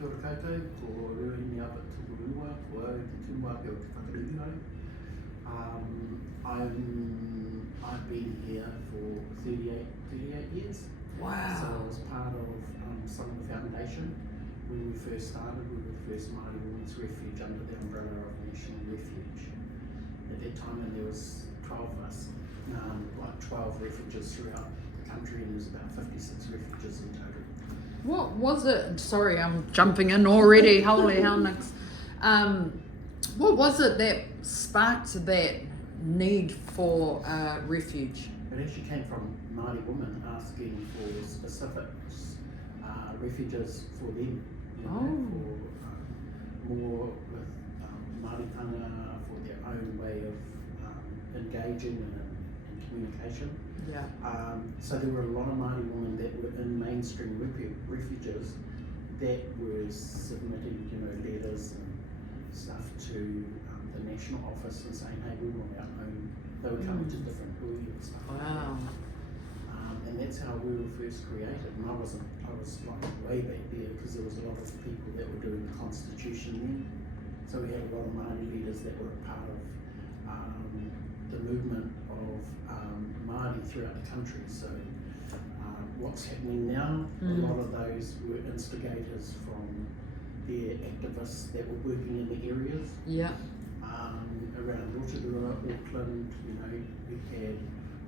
kia ora koutou, ko Ruahine apa tukurua, ko au te tūmua o te Whakaruruhau. I've been here for 38 years. Wow. So I was part of some of the foundation. When we first started, we were the first Māori Women's Refuge under the umbrella of National Refuge. At that time, and there was 12 of us, like 12 refuges throughout the country, and there was about 56 refuges in total. What was it? Sorry, I'm jumping in already. Holy hell, Nix. What was it that sparked that need for refuge? It actually came from Māori women asking for specific refuges for them, for more with Māoritanga, for their own way of engaging and communication. Yeah. So there were a lot of Māori women that were in mainstream refuges that were submitting, letters and stuff to the national office and saying, hey, we want our own. They were coming to different hui and stuff. Wow. And that's how we were first created. And I was like way back there because there was a lot of people that were doing the constitution then. So we had a lot of Māori leaders that were a part of the movement of Māori throughout the country. So what's happening now, a lot of those were instigators from their activists that were working in the areas. Yeah. Around Whakaruruhau, Auckland, we had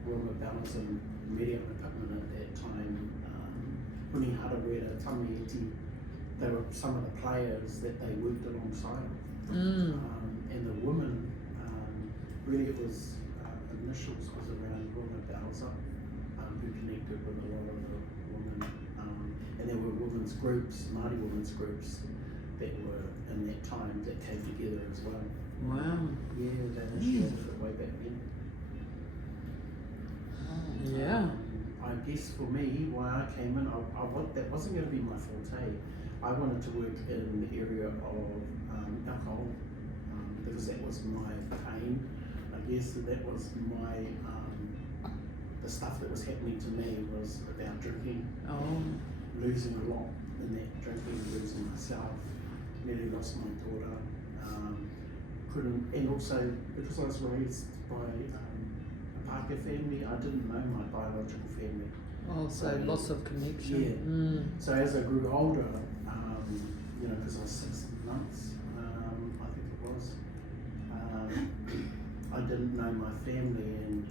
Wilma Bells and Radio Equipment at that time, Huni Harawera, Tamieti. They were some of the players that they worked alongside. And the women, really it was, initials was around Wilma Bells, who connected with a lot of the women. And there were women's groups, Māori women's groups, that were in that time that came together as well. Wow. Yeah, they initiated it way back then. Yeah. I guess for me, why I came in, that wasn't going to be my forte. I wanted to work in the area of alcohol because that was my pain. I guess that was my, the stuff that was happening to me was about drinking. Losing a lot in that drinking, losing myself, nearly lost my daughter. And also because I was raised by a Pākehā family, I didn't know my biological family. So loss of connection. Yeah. So as I grew older, because I was 6 months, I think it was, I didn't know my family, and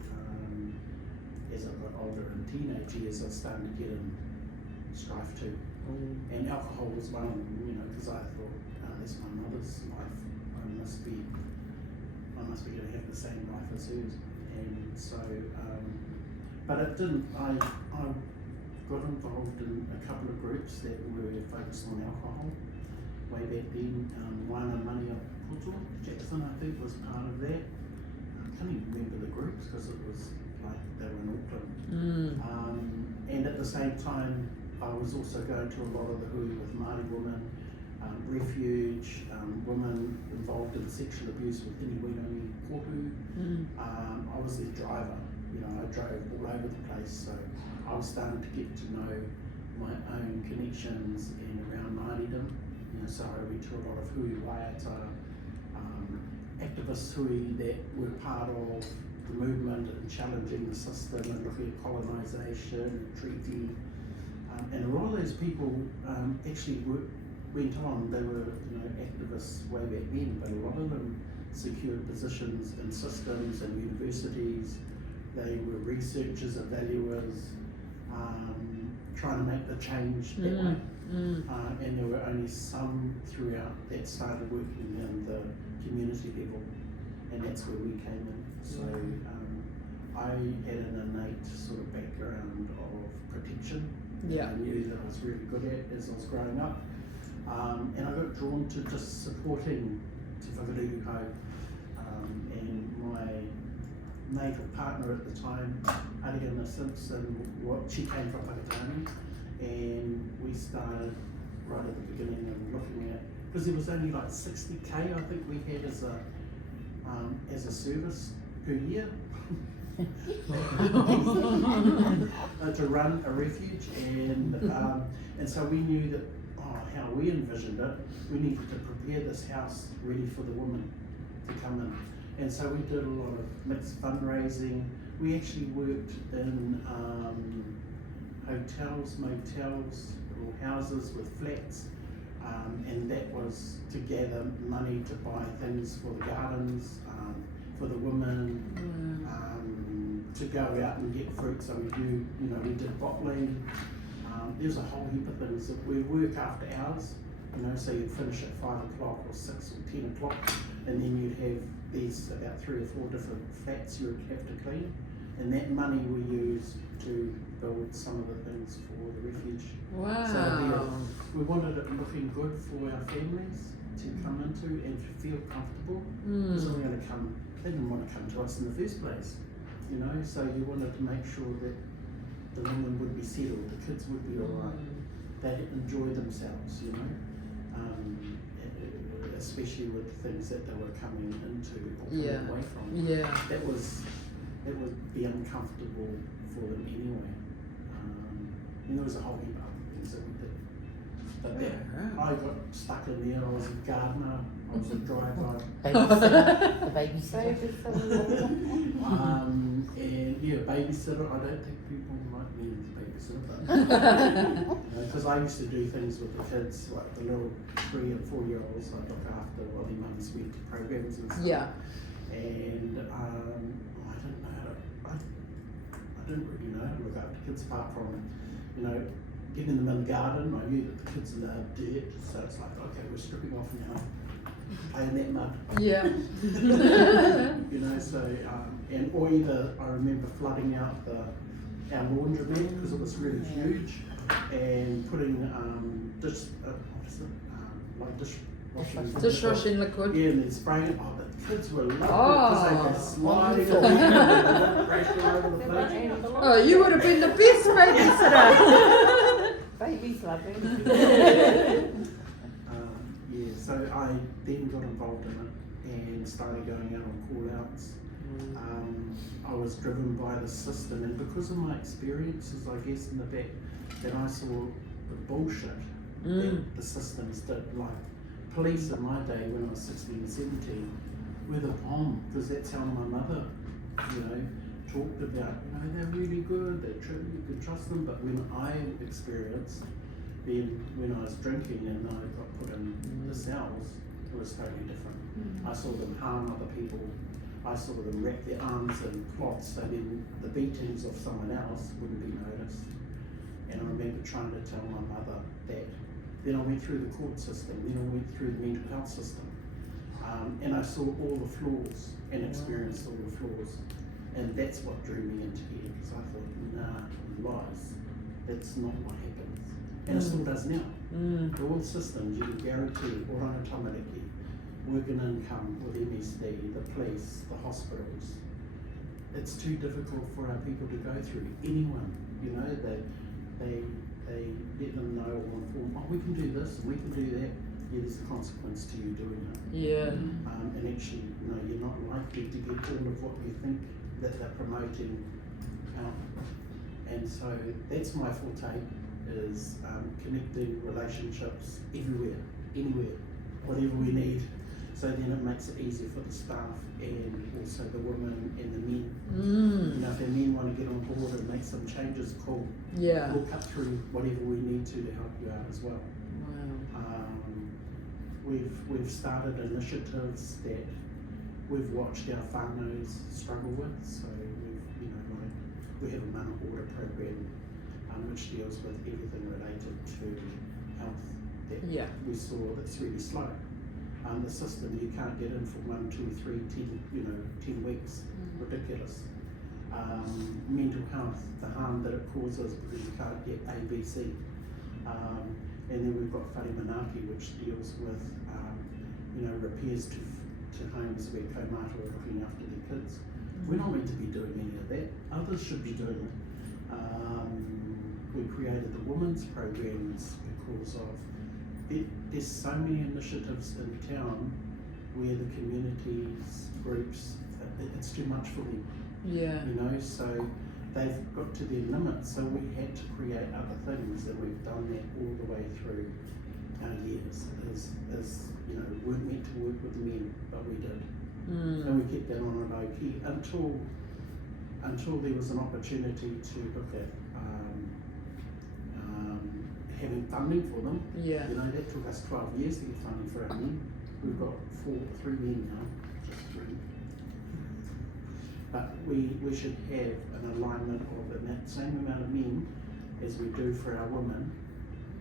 as I got older in teenage years, I was starting to get in strife too. And alcohol was one of them, because I thought, that's my mother's life. I must be going to have the same life as hers. And so, but it didn't. I got involved in a couple of groups that were focused on alcohol way back then. One in Mania Puto, Jackson, I think, was part of that. I can't even remember the groups because it was like they were in Auckland. And at the same time, I was also going to a lot of the hui with Māori women, refuge, women involved in sexual abuse with Inuit kohu. I was their driver, I drove all over the place, so I was starting to get to know my own connections and around Māoridom. So I went to a lot of hui waiata, activist hui that were part of the movement and challenging the system and looking at colonisation and treaty. And a lot of those people actually went on. They were, activists way back then, but a lot of them secured positions in systems and universities. They were researchers, evaluators, trying to make the change that way. And there were only some throughout that started working in the community level, and that's where we came in. So I had an innate sort of background of protection. I knew that I was really good at as I was growing up. And I got drawn to just supporting Te Whakaruruhau. And my naval partner at the time, Ariana Simpson, she came from Whakatane, and we started right at the beginning of looking at, because there was only like 60k I think we had as a service per year. To run a refuge, and so we knew that how we envisioned it, we needed to prepare this house ready for the women to come in. And so we did a lot of mixed fundraising. We actually worked in hotels, motels, little houses with flats, and that was to gather money to buy things for the gardens, for the women, to go out and get fruit. So we did bottling. There's a whole heap of things that we work after hours, so you'd finish at 5 o'clock or 6 or 10 o'clock, and then you'd have these about 3 or 4 different flats you'd have to clean, and that money we used to build some of the things for the refuge. Wow. So we wanted it looking good for our families to come into and to feel comfortable, because they didn't want to come to us in the first place, so you wanted to make sure that the women would be settled, the kids would be alright, they'd enjoy themselves, especially with the things that they were coming into or coming away from. Yeah. That would be uncomfortable for them anyway. And there was a whole heap of other things that we did. But I got stuck in there. I was a gardener, I was a driver. Babysitter. And babysitter. I don't think people like me as a babysitter, but because I used to do things with the kids, like the little 3 and 4 year olds. I look after while their mums went to programs and stuff. Yeah. And I didn't really know how to look after kids apart from, getting them in the garden. I knew that the kids in the dirt, so it's like, okay, we're stripping off now, play in that mud. Yeah. Or either I remember flooding out our laundromat because it was really huge, and putting Dishwashing liquid. Yeah, and then spraying it. Oh, the kids were loving it because they were sliding around, crashing over the place. Oh, you would have been the best babysitter. Babies love it. So I then got involved in it and started going out on call-outs. I was driven by the system, and because of my experiences, I guess, in the back, that I saw the bullshit that the systems did. Like police in my day, when I was 16 and 17, were the bomb, because that's how my mother, talked about, they're really good, they're true, you can trust them. But when I experienced when I was drinking and I got put in the cells, it was totally different. I saw them harm other people. I saw them wrap their arms in cloths so then the beatings of someone else wouldn't be noticed. And I remember trying to tell my mother that. Then I went through the court system, then I went through the mental health system. And I saw all the flaws and experienced all the flaws. And that's what drew me into here, because I thought, lies, that's not what happens. And it still does now. All the systems, you can guarantee, automatically, working income with MSD, the police, the hospitals, it's too difficult for our people to go through. Anyone, they let them know on form, we can do this, and we can do that. Yeah, there's a consequence to you doing it. Yeah. And actually, you're not likely to get all of what you think that they're promoting out. And so that's my forte, is connecting relationships everywhere, anywhere, whatever we need. So then it makes it easier for the staff and also the women and the men. If the men want to get on board and make some changes, cool. Yeah. We'll cut through whatever we need to help you out as well. Wow. We've started initiatives that we've watched our whānaus struggle with. So we have a mana order program which deals with everything related to health that we saw that's really slow. The system, you can't get in for 1, 2, 3, 10 weeks, ridiculous. Mental health, the harm that it causes because you can't get ABC. And then we've got whare manaki, which deals with repairs to homes where kaumata are looking after their kids. We're not meant to be doing any of that. Others should be doing it. We created the women's programs because of there's so many initiatives in town where the communities, groups, it's too much for them. Yeah. So they've got to their limit. So we had to create other things, and we've done that all the way through our years as you know, weren't meant to work with men, but we did. Mm. And we kept that on a low key until there was an opportunity to look at having funding for them. Yeah. You know, that took us 12 years to get funding for our men. We've got three men now, just three. But we should have an alignment of that same amount of men as we do for our women,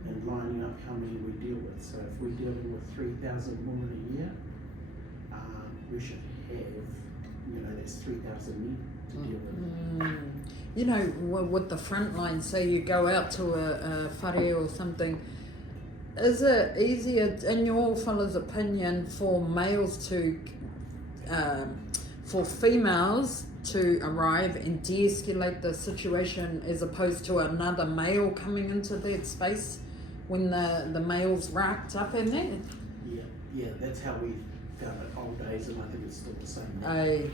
and lining up how many we deal with. So if we're dealing with 3,000 women a year, we should have, you know, that's 3,000 men to deal with. Mm. You know, with the front line, say you go out to a whare or something, is it easier, in your fella's opinion, for males to, for females to arrive and de-escalate the situation as opposed to another male coming into that space when the male's racked up in there? Yeah, that's how we found it old days, and I think it's still the same now. Aye.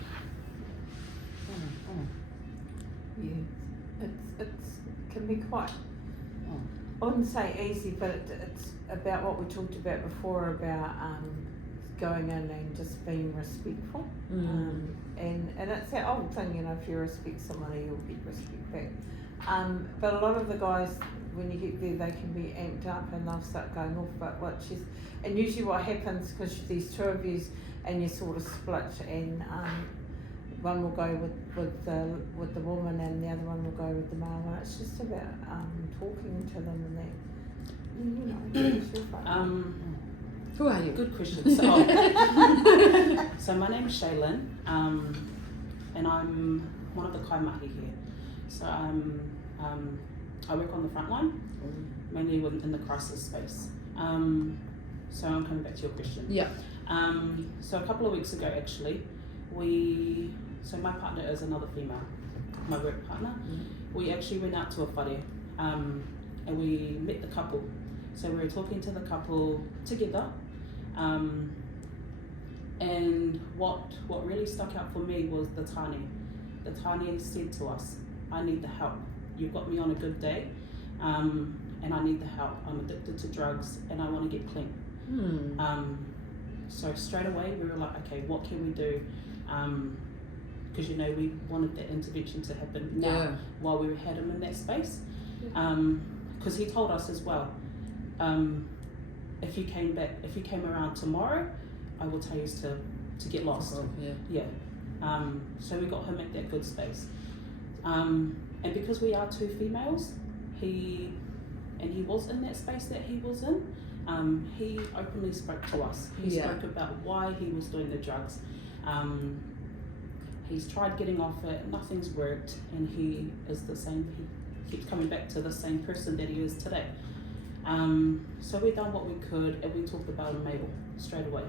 Yeah, it's can be quite, I wouldn't say easy, but it's about what we talked about before about going in and just being respectful. And it's that old thing, you know, if you respect somebody, you'll get respect back. But a lot of the guys, when you get there, they can be amped up and they'll start going off. But and usually what happens, because there's two of you and you sort of split, and one will go with the woman and the other one will go with the male, and it's just about talking to them and that, you know, it's your fun. Who are you? Good question. So my name is Shaylin, and I'm one of the kaimahi here. So I work on the front line, mainly in the crisis space. So I'm coming back to your question. Yeah. So a couple of weeks ago, actually, so my partner is another female, my work partner. We actually went out to a whare, and we met the couple. So we were talking to the couple together, and what really stuck out for me was the tani. The tani said to us, "I need the help. You've got me on a good day, and I need the help. I'm addicted to drugs, and I want to get clean." So straight away we were like, okay, what can we do? Because you know, we wanted that intervention to happen now while we had him in that space. Because he told us as well, if you came around tomorrow, I will tell you to get lost. So we got him at that good space. And because we are two females, he was in that space that he was in. He openly spoke to us. He spoke about why he was doing the drugs. He's tried getting off it, nothing's worked, and he is the same. He keeps coming back to the same person that he is today. So we done what we could, and we talked about a male straight away.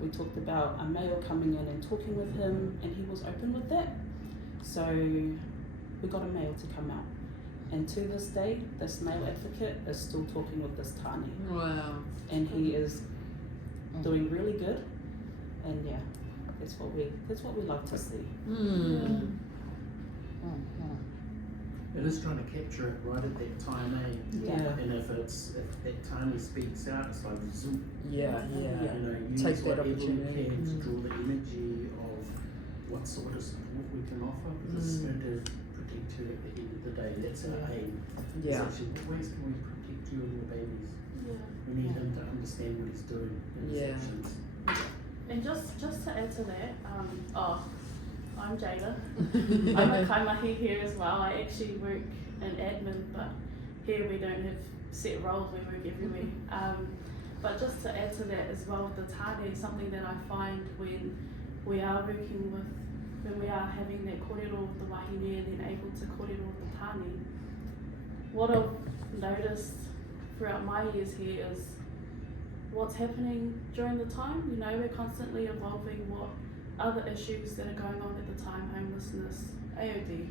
We talked about a male coming in and talking with him, and he was open with that. So we got a male to come out. And to this day, this male advocate is still talking with this tani. Wow. And he is doing really good. And yeah, that's what we love to see. It is trying to capture it right at that time, eh? Yeah. And if that tani speaks out, it's like zoom. Yeah. You know, use Take that whatever we opportunity. can to draw the energy of what sort of support we can offer, because it's going to protect you at the end of the day. That's our aim. It's actually, what ways can we protect you and your babies? We need him to understand what he's doing in his actions. And just to add to that, I'm Jada. I'm a kaimahi here as well. I actually work in admin, but here we don't have set roles, we work everywhere. But just to add to that as well, with the tane, something that I find when we are working with, when we are having that kōrero with the wahine and then able to kōrero with the tane, what I've noticed throughout my years here is what's happening during the time. You know, we're constantly evolving what other issues that are going on at the time, homelessness, AOD,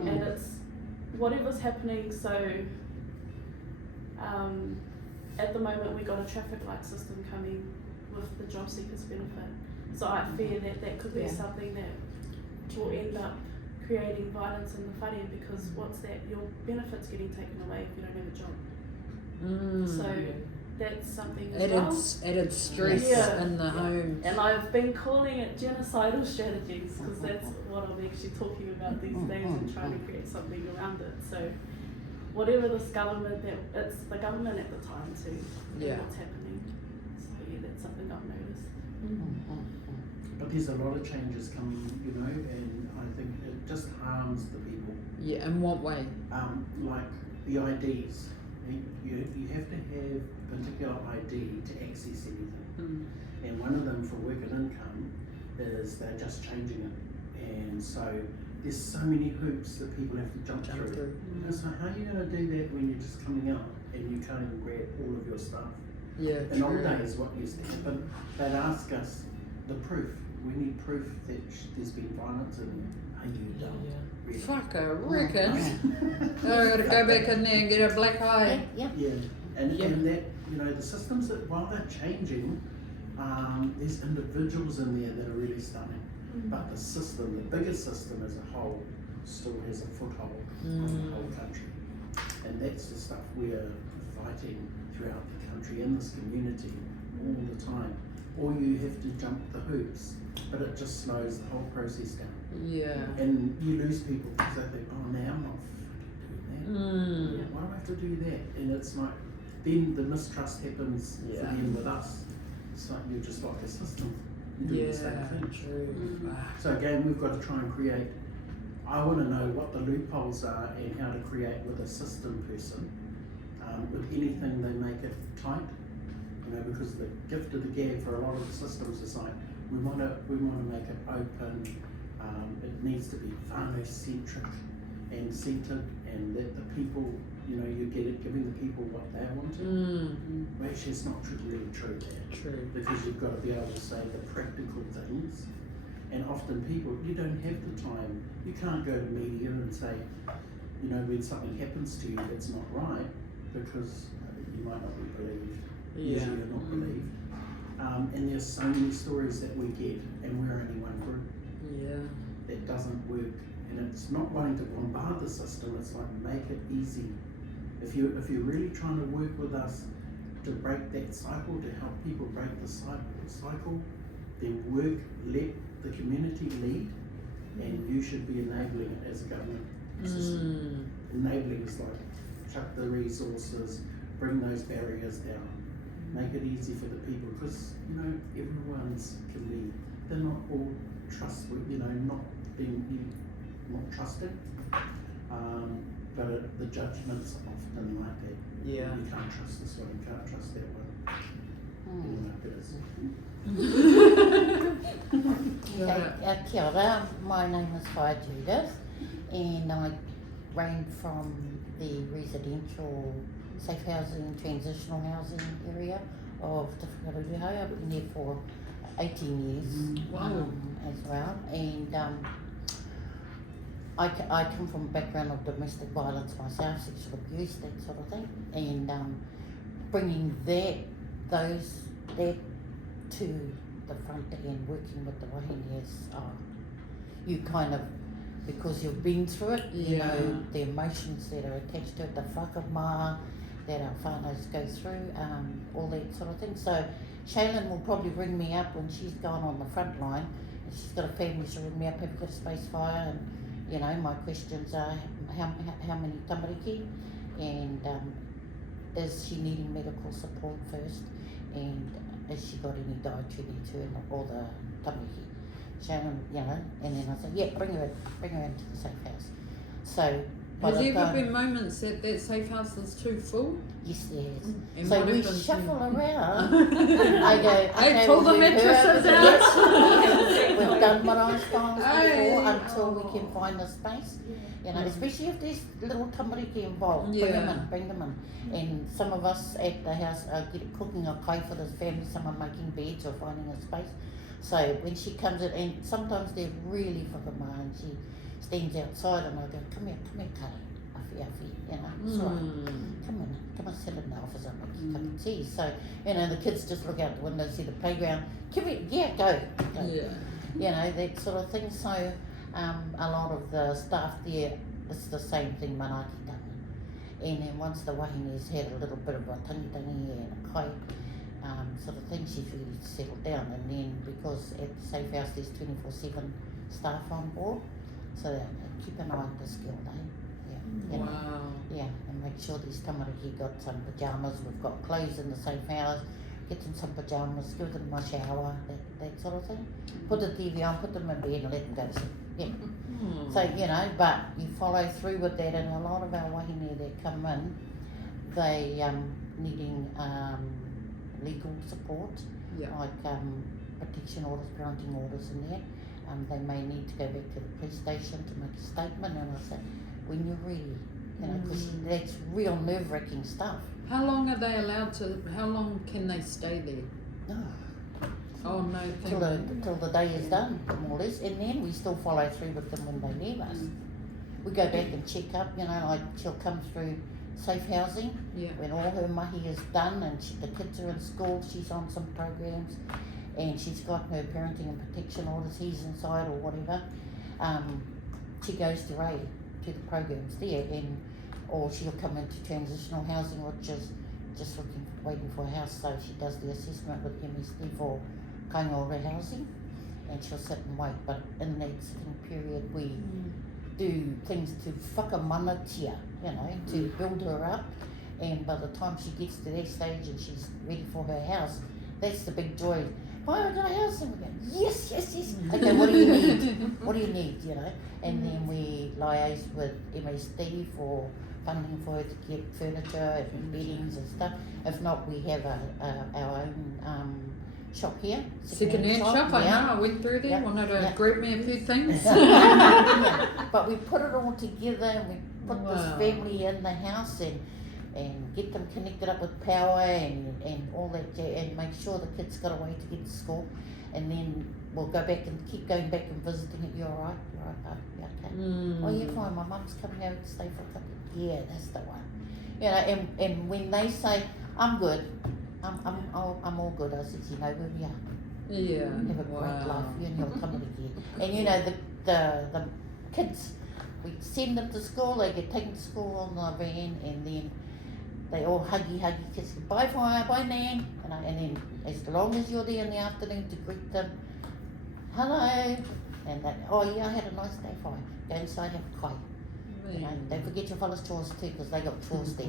and it's whatever's happening. So at the moment we got a traffic light system coming with the job seekers benefit, so I fear that could be something that will end up creating violence in the whare, because what's that, your benefits getting taken away if you don't have a job. So that's something as well. Added stress Yeah. in the home. And I've been calling it genocidal strategies because that's what I'm actually talking about these days and trying to create something around it. So whatever this government, it's the government at the time too, Yeah. what's happening. So yeah, that's something I've noticed. But there's a lot of changes coming, you know, and I think it just harms the people. Yeah, in what way? Like the IDs. You have to have a particular ID to access anything. And one of them for work and income is they're just changing it. And so there's so many hoops that people have to jump through. And so how are you going to do that when you're just coming out and you can't even grab all of your stuff? Yeah, In old days, what used to happen, they'd ask us the proof. We need proof that there's been violence and are you done? Really? Whakaruruhau. I gotta go back in there and get a black eye. Yeah, and that, you know, the systems that while they're changing, there's individuals in there that are really stunning. But the system, the bigger system as a whole, still has a foothold on the whole country. And that's the stuff we're fighting throughout the country and this community all the time. Or you have to jump the hoops, but it just slows the whole process down. Yeah. And you lose people because they think, oh, now I'm not fucking doing that. Why do I have to do that? And it's like, then the mistrust happens for them with us. It's like you're just like a system. You do the same thing. True. So again, we've got to try and create, I want to know what the loopholes are and how to create with a system person. With anything they make it tight, you know, because the gift of the gab for a lot of the systems is like, we want to make it open. It needs to be whānau-centric and centered, and that the people, you know, you get it giving the people what they want. Well, actually, it's not really true there. True. Because you've got to be able to say the practical things, and often people, you don't have the time. You can't go to media and say, you know, when something happens to you that's not right, because you might not be believed. Usually you're not believed. And there's so many stories that we get, and we're only one group. That doesn't work, and it's not wanting to bombard the system. It's like make it easy. If you're really trying to work with us to break that cycle, to help people break the cycle, then let the community lead, and you should be enabling it as a government system. Enabling is like chuck the resources, bring those barriers down, make it easy for the people, because you know everyone's can be. They're not all trustworthy, you know, not trusted. But the judgments are often like that. Yeah. You can't trust this one, you can't trust that one. Okay, kia ora. My name is Whai Judith, and I ran from the residential safe housing, transitional housing area of Te Whakaruruhau. I've been there for 18 years as well, and I come from a background of domestic violence myself, sexual abuse, that sort of thing, and bringing that to the front and working with the wahine you kind of, because you've been through it, you know, the emotions that are attached to it, the whakamaha that our whānaus go through, all that sort of thing. So Shaylin will probably ring me up when she's gone on the front line, and she's got a family, she'll ring me up, have you got a space fire, and you know, my questions are how many tamariki, and is she needing medical support first, and has she got any dietary needs and all the tamariki. Shaylin, you know, and then I say, yeah, bring her into the safe house. So has there ever been moments that safe house is too full? Yes, there is. And so we shuffle around. I go, okay, pull the mattresses out. Yes, we've done marae styles before until we can find a space. You know, especially if there's little tamariki involved, bring them in. And some of us at the house are cooking a kai for this family, someone making beds or finding a space. So when she comes in, and sometimes they're really whakamaha, and she stands outside and I go, come here, Kari, awhi, you know, it's all right. Come and sit in the office, I'll make you a cup of tea. So, you know, the kids just look out the window, see the playground, come here, go. You know, that sort of thing. So, a lot of the staff there, it's the same thing, manaaki done. And then once the wahine's had a little bit of a tangitangi and a kai sort of thing, she's really settled down. And then because at the Safe House there's 24/7 staff on board, so they keep an eye on the skill day. Yeah, you know. Wow. Yeah, and make sure these tamariki got some pajamas. We've got clothes in the Safe House. Get them some pajamas, give them a shower, that sort of thing. Put the TV on, put them in bed and let them go to sleep. Yeah. So, you know, but you follow through with that, and a lot of our wahine that come in, they needing legal support, Yeah. like protection orders, parenting orders in there. They may need to go back to the police station to make a statement, and I say, when you're ready, you know, because that's real nerve-wracking stuff. How long are they allowed to, how long can they stay there? Oh, no, Till the day is done, more or less, and then we still follow through with them when they leave us. We go back and check up, you know, like she'll come through safe housing, Yeah. when all her mahi is done and the kids are in school, she's on some programs, and she's got her parenting and protection orders, he's inside or whatever. She goes to Ray, to the programs there, or she'll come into transitional housing, which is just waiting for a house, so she does the assessment with MSD for kainga housing, and she'll sit and wait. But in that sitting period, we do things to whakamanatia, you know, to build her up, and by the time she gets to that stage and she's ready for her house, that's the big joy. Oh, I got a house, and we go, yes. Okay, what do you need? What do you need, you know? And then we liaise with MSD for funding for her to get furniture and beddings and stuff. If not, we have our own shop here. Second-hand shop, I know, I went through there, wanted to grab me a few things. Yeah. But we put it all together, and we put this Wow. family in the house and get them connected up with power and all that, and make sure the kids got a way to get to school. And then we'll go back and keep going back and visiting it. You're all right, you okay? Oh, you're fine, my mum's coming over to stay for a couple. Yeah, that's the one. You know, and when they say, I'm good, I'm all good, I said, you know where we are. Yeah. Have a great life, you and your comedy gear. And you know, the kids, we send them to school, they get taken to school on the van, and then they all huggy kiss, bye Fire, bye Nan, and then as long as you're there in the afternoon to greet them, hello, and that, oh yeah, I had a nice day Fire, go inside, have a kai. You know, don't forget your fellas' chores too, because they got chores there.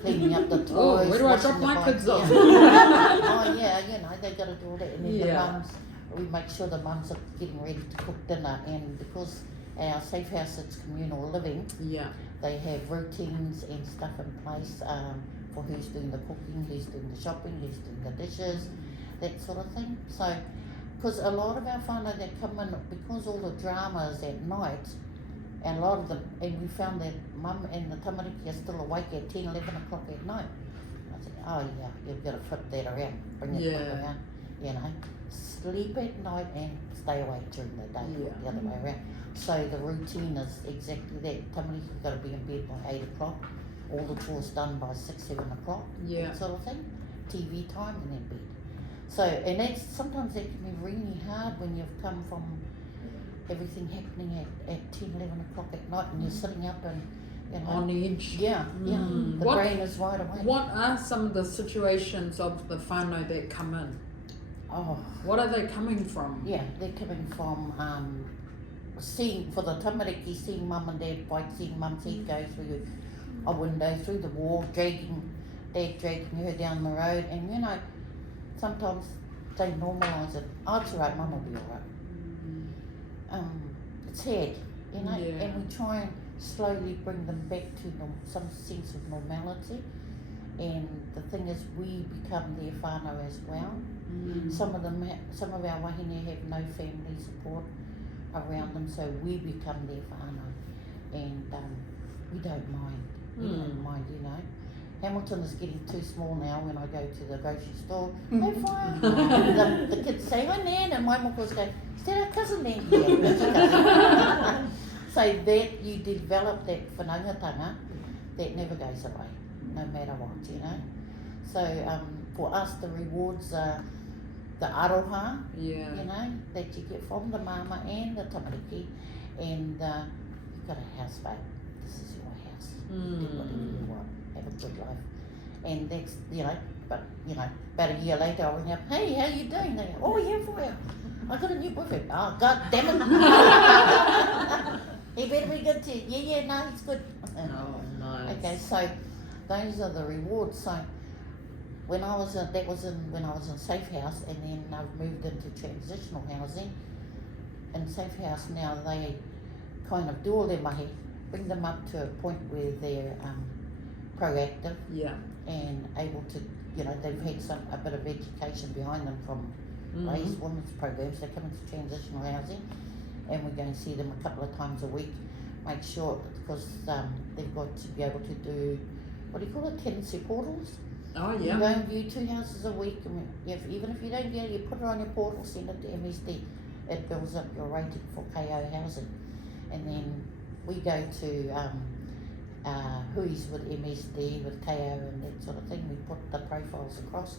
Cleaning up the toys, Oh, where do I washing drop the my bikes, kids off? Oh yeah, you know, they got to do all that, and then the Yeah. mums, we make sure the mums are getting ready to cook dinner, and because our safe house, it's communal living, Yeah. they have routines and stuff in place for who's doing the cooking, who's doing the shopping, who's doing the dishes, that sort of thing. So, because a lot of our whānau that come in, because all the drama is at night, and a lot of them, and we found that mum and the tamariki are still awake at 10, 11 o'clock at night. I said, oh yeah, you've got to flip that around, bring it back around, you know. Sleep at night and stay awake during the day, Yeah. the other way around. So the routine is exactly that. Tamariki's got to be in bed by 8 o'clock, all the chores done by 6, 7 o'clock, Yeah. that sort of thing. TV time and then bed. So, and that's, sometimes that can be really hard when you've come from everything happening at 10, 11 o'clock at night, and you're sitting up and, you know. On edge. Yeah, Mm. the What- brain is wide awake. What are some of the situations of the whānau that come in? Oh, What are they coming from? yeah, they're coming from seeing, for the tamariki, seeing mum and dad fight, seeing mum's head go through a window, through the wall, dad dragging her down the road, and you know, sometimes they normalise it. Oh, it's alright, mum will be alright. It's hard, you know, Yeah. and we try and slowly bring them back to some sense of normality. And the thing is, we become their whānau as well. Some of our wahine have no family support around them, so we become their whānau, and we don't mind. We don't mind, you know. Hamilton is getting too small now. When I go to the grocery store, hey fire! The kids say, "Hi Nan," and my moko's go, "Is that our cousin Nan?" Yeah, that's a cousin. So that you develop that whanaungatanga that never goes away, no matter what, you know. So for us, the rewards are the aroha, Yeah. you know, that you get from the mama and the tamariki, and you've got a house, babe. This is your house. do whatever you want, have a good life. And that's, but, about a year later I ring up, hey, how you doing? They go, oh, yeah, for you. I got a new boyfriend. Oh, God damn it. He better be good to you. Yeah, no, he's good. Oh, nice. Okay, so those are the rewards. So when I was when I was in Safe House, and then I've moved into transitional housing. In Safe House now, they kind of do all their mahi, bring them up to a point where they're proactive Yeah. and able to, they've had a bit of education behind them from Mm-hmm. raised women's programs. They come into transitional housing, and we go and see them a couple of times a week. Make sure, because they've got to be able to do, what do you call it, tenancy portals. Oh, You yeah. go and view 2 houses a week, and even if you don't get it, you put it on your portal, send it to MSD. It builds up your rating for KO housing. And then we go to who's with MSD, with KO and that sort of thing. We put the profiles across.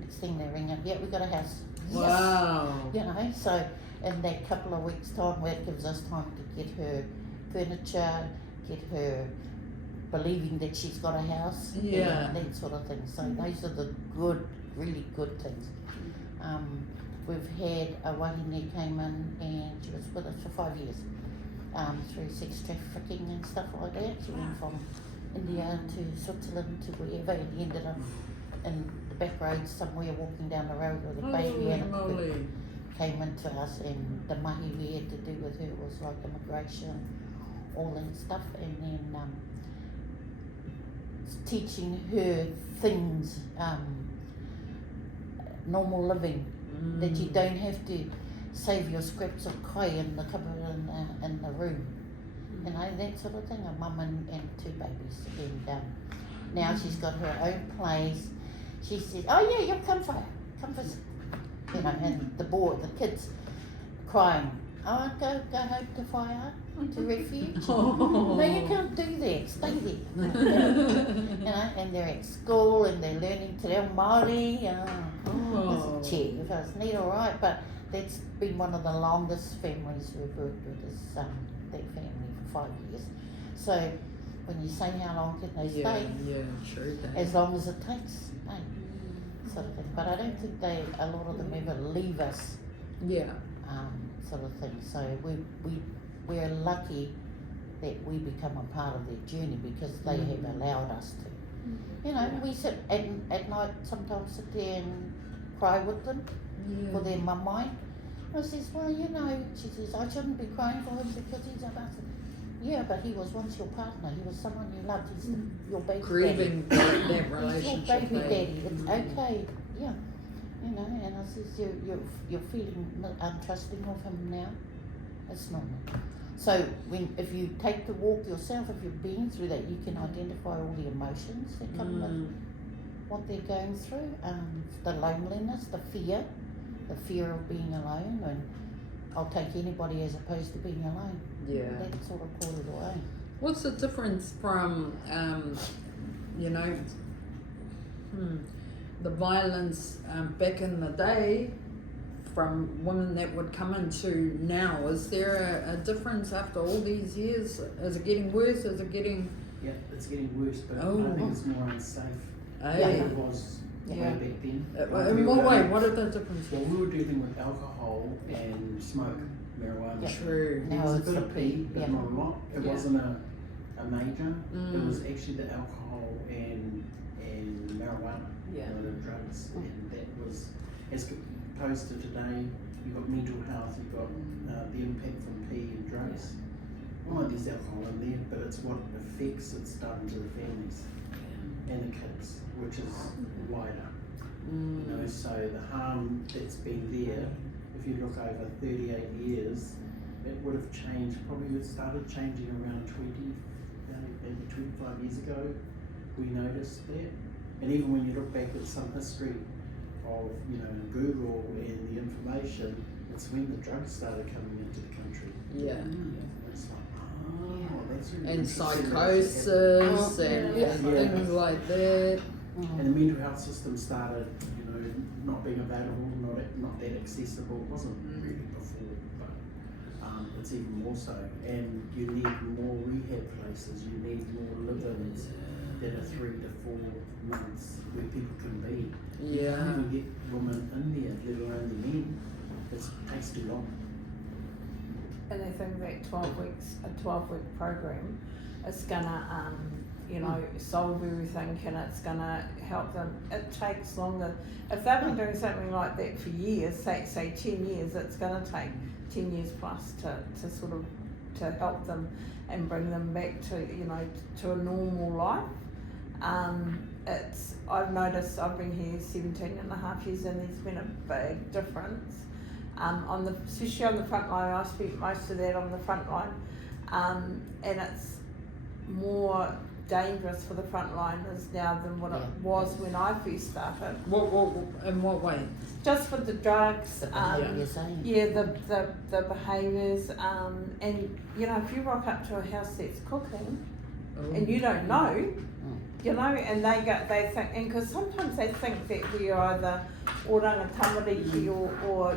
Next thing they ring up, yeah, we got a house. Wow. Yes. So in that couple of weeks' time, where it gives us time to get her furniture, get her believing that she's got a house, Yeah. and that sort of thing. So those are the good, really good things. We've had a wahine came in, and she was with us for 5 years, through sex trafficking and stuff like that. She went from India to Switzerland to wherever, and ended up in the back roads somewhere, walking down the road with a baby, and it came into us, and the mahi we had to do with her was like immigration, all that stuff, and then teaching her things, normal living, that you don't have to save your scraps of kai in the cupboard in the room, that sort of thing. A mum and 2 babies, and now she's got her own place. She says, oh yeah, you'll come visit, and the kids crying, oh, go home to fire, to refuge. No, you can't do that, stay there. And they're at school, and they're learning te reo Māori. It's neat, all right, but that's been one of the longest families we've worked with, is that family for 5 years. So when you say how long can they stay, True. as long as it takes, sort of thing. But I don't think a lot of them ever leave us, sort of thing. So we're lucky that we become a part of their journey, because they have allowed us to. We sit at night, sometimes sit there and cry with them for their mamai. I says, well, she says, I shouldn't be crying for him because he's a bastard. Yeah, but he was once your partner. He was someone you loved. He's your baby Grieving daddy. that relationship. He's your baby daddy. It's okay. Yeah. And I says, you're feeling untrusting of him now. It's normal. So if you take the walk yourself, if you've been through that, you can identify all the emotions that come with what they're going through. The loneliness, the fear of being alone, and I'll take anybody as opposed to being alone. Yeah. That sort of caught it away. What's the difference from, the violence back in the day from women that would come into now? Is there a difference after all these years? Is it getting worse? Is it getting... Yeah, it's getting worse, but Oh. I think it's more unsafe Hey. than it was way Yeah. back then. In what way? What are the differences? Well, we were dealing with alcohol and smoke, marijuana. Yeah. True. There was a bit of pee, but yeah. not a lot. It Yeah. wasn't a major. It Mm. was actually the alcohol and marijuana, Yeah. the drugs, and that was, as opposed to today, you've got mental health, you've got the impact from pee and drugs. Well, there's alcohol in there, but it's what effects it's done to the families and the kids, which is wider. So the harm that's been there, if you look over 38 years, it would have changed, probably it started changing around 20, maybe 25 years ago, we noticed that. And even when you look back at some history of, Google and the information, it's when the drugs started coming into the country. Yeah. It's like, that's really And interesting. psychosis and Yeah. things like that. And the mental health system started, not being available, not that accessible. It wasn't really before, but it's even more so. And you need more rehab places, you need more live-ins that are 3 to 4 months where people can be. You Yeah. can't even get women in there, let alone the men. It takes too long. And I think that 12-week program is gonna, solve everything, and it's gonna help them. It takes longer. If they've been doing something like that for years, say 10 years, it's gonna take 10 years plus to sort of, to help them and bring them back to a normal life. I've noticed, I've been here 17 and a half years, and there's been a big difference. Especially on the front line. I spent most of that on the front line, and it's more dangerous for the frontliners now than what it was when I first started. In what way? Just with the drugs, The behaviour saying. the behaviours, and if you rock up to a house that's cooking and you don't know, and they think, and because sometimes they think that we're either oranga tamariki or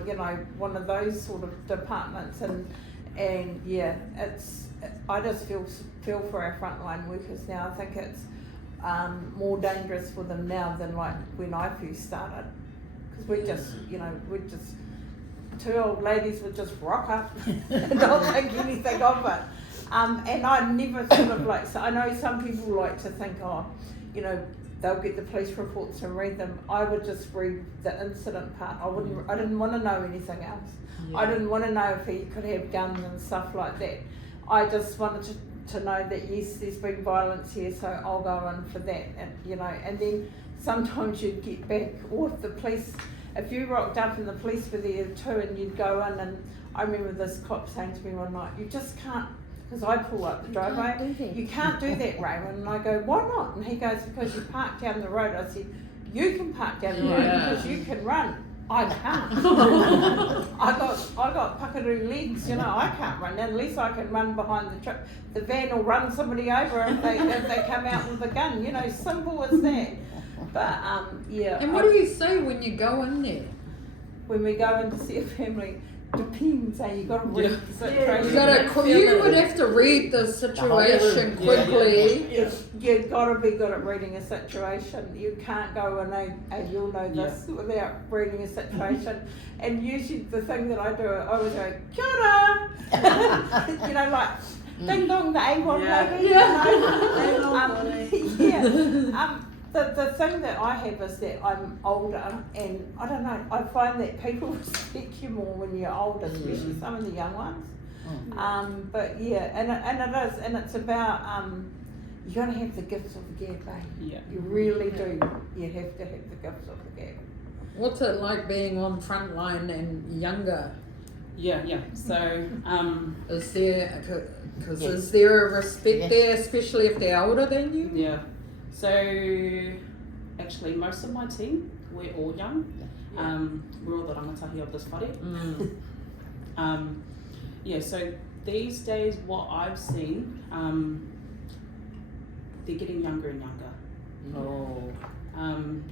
one of those sort of departments, and I just feel for our frontline workers now. I think it's more dangerous for them now than like when I first started, because we're just two old ladies would just rock up and not think anything of it. And I never sort of so I know some people like to think, they'll get the police reports and read them. I would just read the incident part. I didn't want to know anything else. Yeah. I didn't want to know if he could have guns and stuff like that. I just wanted to know that yes, there's been violence here, so I'll go in for that. And then sometimes you'd get back, or if you rocked up and the police were there too, and you'd go in, and I remember this cop saying to me one night, you just can't, because I pull up the driveway, you can't do that, Raymond. And I go, why not? And he goes, because you park down the road. I said, you can park down the road because you can run. I can't. I got puckaroo legs, I can't run. Unless I can run behind the truck, the van will run somebody over if they come out with a gun. Simple as that. But And what do you say when you go in there? When we go in to see a family, depends. You got to read the situation. You would have to read the situation quickly. You've got to be good at reading a situation. You can't go and you'll know this without reading a situation. And usually the thing that I do, I always go, kia ora! Like ding dong, the A1 lady. The thing that I have is that I'm older, and I don't know, I find that people respect you more when you're older, especially some of the young ones. But and it is, and it's about you gotta have the gifts of the gab, eh? Yeah. You really do. You have to have the gifts of the gab. What's it like being on frontline and younger? Yeah. So Is there a respect there, especially if they're older than you? Yeah. So actually, most of my team, we're all young. We're all the rangatahi of this whare. So these days, what I've seen, they're getting younger and younger.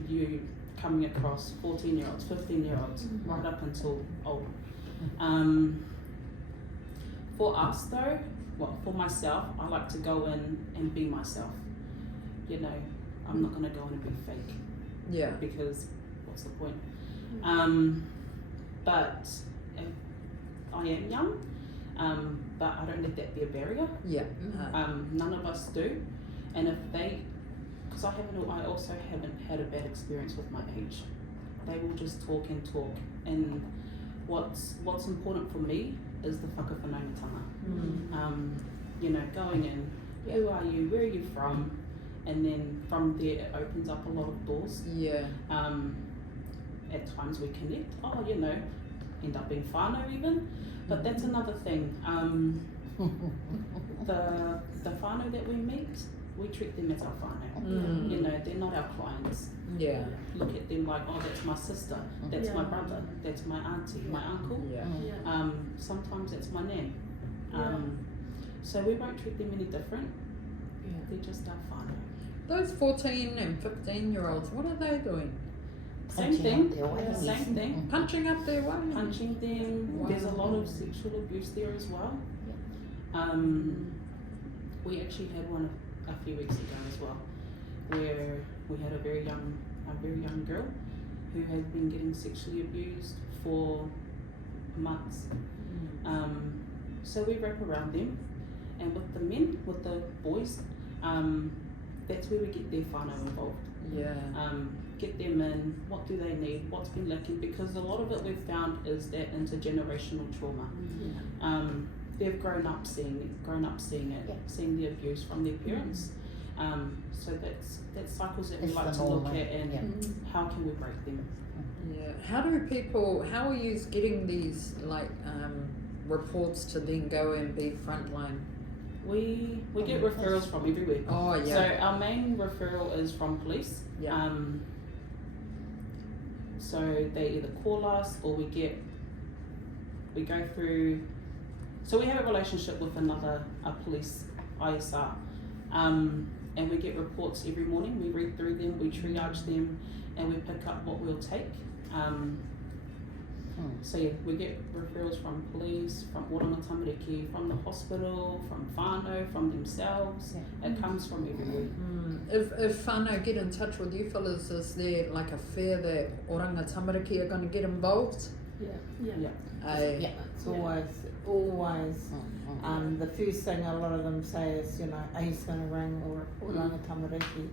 You coming across 14-year-olds, 15-year-olds, right up until old. For us though, for myself, I like to go in and be myself. I'm not going to go in and be fake. Yeah. Because what's the point? But I am young, but I don't let that be a barrier. Yeah. None of us do. And if because I also haven't had a bad experience with my age. They will just talk and talk. And what's important for me is the whakawhanaungatanga. Going in, who are you, where are you from? And then from there, it opens up a lot of doors. Yeah. At times we connect. End up being whānau even. But that's another thing. The whānau that we meet, we treat them as our whānau. They're not our clients. Yeah. Look at them like, oh, that's my sister, that's my brother, that's my auntie, my uncle. Yeah. Sometimes it's my nan. So we won't treat them any different. They're just our whānau. Those 14 and 15-year-olds, what are they doing? Same Punching thing. up their wahinis. Same thing. Punching up their way. Punching them. Wow. There's a lot of sexual abuse there as well. We actually had one a few weeks ago as well, where we had a very young girl who had been getting sexually abused for months. So we wrap around them, and with the men, with the boys, that's where we get their whānau involved. Yeah. Get them in, what do they need, what's been lacking, because a lot of it we've found is that intergenerational trauma. They've grown up seeing it, Yeah. seeing the abuse from their parents. So that's cycles that we It's like the to look normal, at, and yeah. how can we break them? Yeah. How are you getting these reports to then go and be frontline? We get referrals from everywhere. Oh yeah. So our main referral is from police. Yeah. So they either call us or we go through. So we have a relationship with a police ISR, and we get reports every morning. We read through them, we triage them, and we pick up what we'll take. So yeah, we get referrals from police, from Oranga Tamariki, from the hospital, from whānau, from themselves. Yeah. It comes from everywhere. If whānau get in touch with you fellas, is there like a fear that Oranga Tamariki are going to get involved? Yeah. Yeah. It's always. The first thing a lot of them say is, he's going to ring or Oranga Tamariki,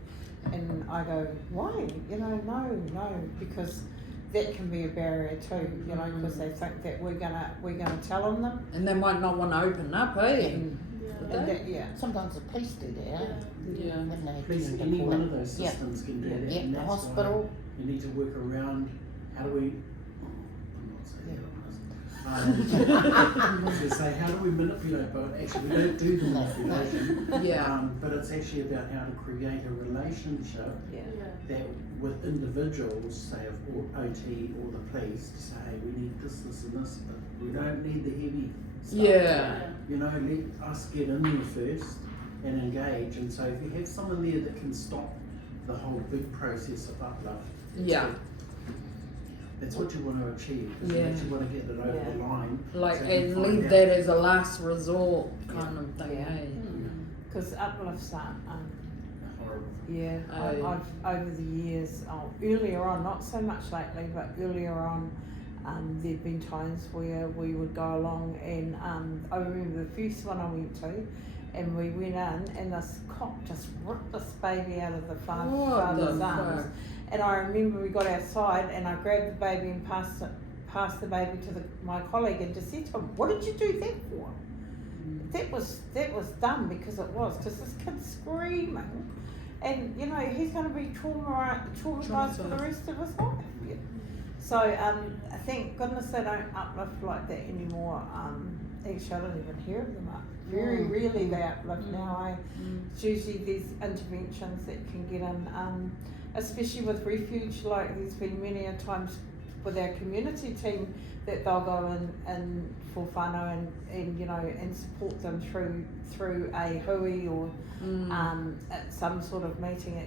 and I go, why? No, because that can be a barrier too, because they think that we're gonna tell them. And they might not want to open up, eh? And that, Sometimes the police do that. Yeah. When they Please, do any report one it. of those systems can do that. Yeah, And the that's hospital. why you need to work around how do we. I'm not saying that. I was going to say, how do we manipulate? But actually, we don't do the manipulation. Yeah. But it's actually about how to create a relationship Yeah. that with individuals, say or OT or the police, to say, hey, we need this, this, and this, but we don't need the heavy stuff. Yeah. Let us get in there first and engage. And so if you have someone there that can stop the whole big process of uplift, Yeah. that's what you want to achieve. Because Yeah. you actually want to get it over the line. Like, so you and find leave out- that as a last resort kind of thing, Yeah. eh? because uplifts aren't. Horrible. Yeah, Aye. I've over the years, earlier on, not so much lately, but earlier on, there'd been times where we would go along, and I remember the first one I went to, and we went in, and this cop just ripped this baby out of the father's arms. fuck? And I remember we got outside, and I grabbed the baby and passed the baby to my colleague, and just said to him, "What did you do that for?" That was dumb, because this kid's screaming, and he's going to be traumatized for the rest of his life. Yeah. So thank goodness they don't uplift like that anymore. Actually, I don't even hear of them up. Very rarely they uplift now. It's usually these interventions that can get in, especially with refuge. Like there's been many a times with our community team that they'll go in for whānau and support them through a hui or at some sort of meeting.